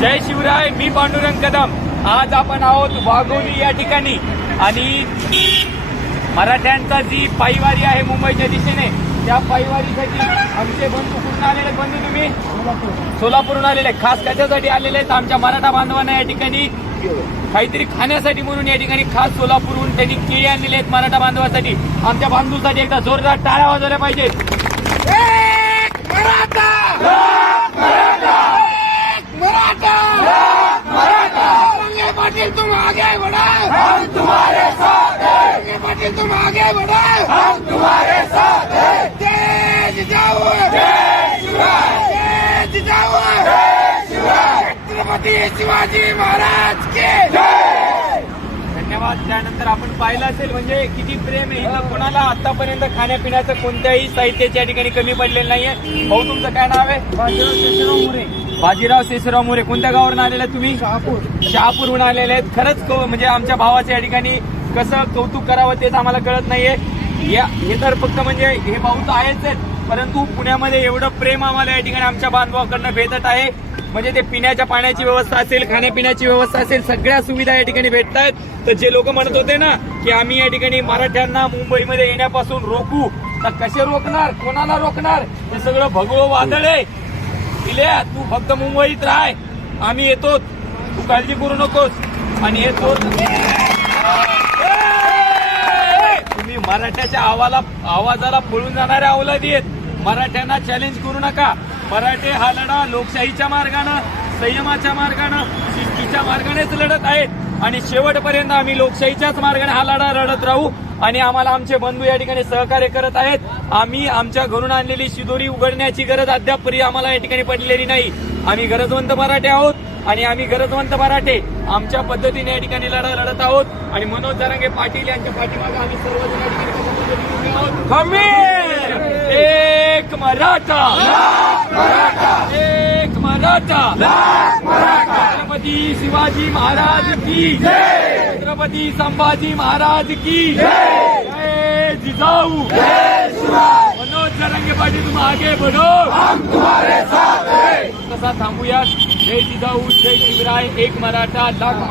जय शिवराय मी पांडुरंग कदम. आज आपण आहोत वाघोली या ठिकाणी. आणि मराठ्यांचा जी पायवारी आहे मुंबईच्या दिशेने त्या पायवारीसाठी आमचे बंधू कुठून आलेले? बंधू तुम्ही? सोलापूरहून आलेले. खास कशासाठी आलेले आहेत? आमच्या मराठा बांधवांना या ठिकाणी काहीतरी खाण्यासाठी म्हणून या ठिकाणी खास सोलापूरहून त्यांनी केळी आणलेले आहेत मराठा बांधवासाठी. आमच्या बांधूसाठी एकदा जोरदार टाळ्या वाजवल्या पाहिजेत रंगे पाटिल तुम आगे बढ़ो हम तुम्हारे साथ हैं। पाटिल तुम आगे बढ़ो हम तुम्हारे साथ हैं। तेज जाओ तेज जाओ छत्रपती शिवाजी महाराज के. जय। धन्यवाद. त्यानंतर आपण पाहिलं असेल म्हणजे किती प्रेम आहे इथं. कोणाला आतापर्यंत खाण्यापिण्याचं कोणत्याही साहित्याच्या ठिकाणी कमी पडलेलं नाहीये. भाऊ तुमचं काय नाव आहे? मोरे. बाजीराव शेषराव मोरे कोणत्या गावावरून आलेले आहेत तुम्ही? शहापूर. शहापूरहून आलेले आहेत. खरंच कौ- म्हणजे आमच्या भावाचं या ठिकाणी कसं कौतुक करावं तेच आम्हाला कळत नाहीये. या हे तर फक्त म्हणजे हे भाऊ तर आहेच आहेत. परंतु पुण्यामध्ये एवढं प्रेम आम्हाला या ठिकाणी आमच्या बांधवाकडनं भेटत आहे. म्हणजे ते पिण्याच्या पाण्याची व्यवस्था असेल खाण्यापिण्याची व्यवस्था असेल सगळ्या सुविधा या ठिकाणी भेटत आहेत. तर जे लोक म्हणत होते ना की आम्ही या ठिकाणी मराठ्यांना मुंबईमध्ये येण्यापासून रोखू. तर कसे रोखणार? कोणाला रोखणार? हे सगळं भगवं वादळ आहे. दिल्या. तू फक्त मुंबईत राह. आम्ही येतो. तू काळजी करू नकोस. आणि हे तुम्ही मराठ्याच्या आवाला आवाजाला पळून जाणाऱ्या अवलादी आहेत. मराठ्यांना चॅलेंज करू नका. मराठे हा लढा लोकशाहीच्या मार्गानं संयमाच्या मार्गानं शिस्तीच्या मार्गानेच लढत आहेत. आणि शेवटपर्यंत आम्ही लोकशाहीच्याच मार्गाने हा लढा लढत राहू आणि आम्हाला आमचे बंधू या ठिकाणी सहकार्य करत आहेत. आम्ही आमच्या घरून आणलेली शिदोरी उघडण्याची गरज अद्याप आम्हाला या ठिकाणी पडलेली नाही. आम्ही गरजवंत मराठे आहोत आणि आम्ही गरजवंत मराठे आमच्या पद्धतीने या ठिकाणी लढा लढत आहोत. आणि मनोज जरांगे पाटील यांच्या पाठीमागे आम्ही सर्वजण या ठिकाणी आहोत? खमीर एक मराठा! एक मराठा! छत्रपती शिवाजी महाराज की छत्रपती संभाजी महाराज की जय! जिजाऊ! मनोज जरांगे पाटील तुम आगे बढ़ो। कसा थांबूया जय जिजाऊ जय शिवराय एक मराठा लाख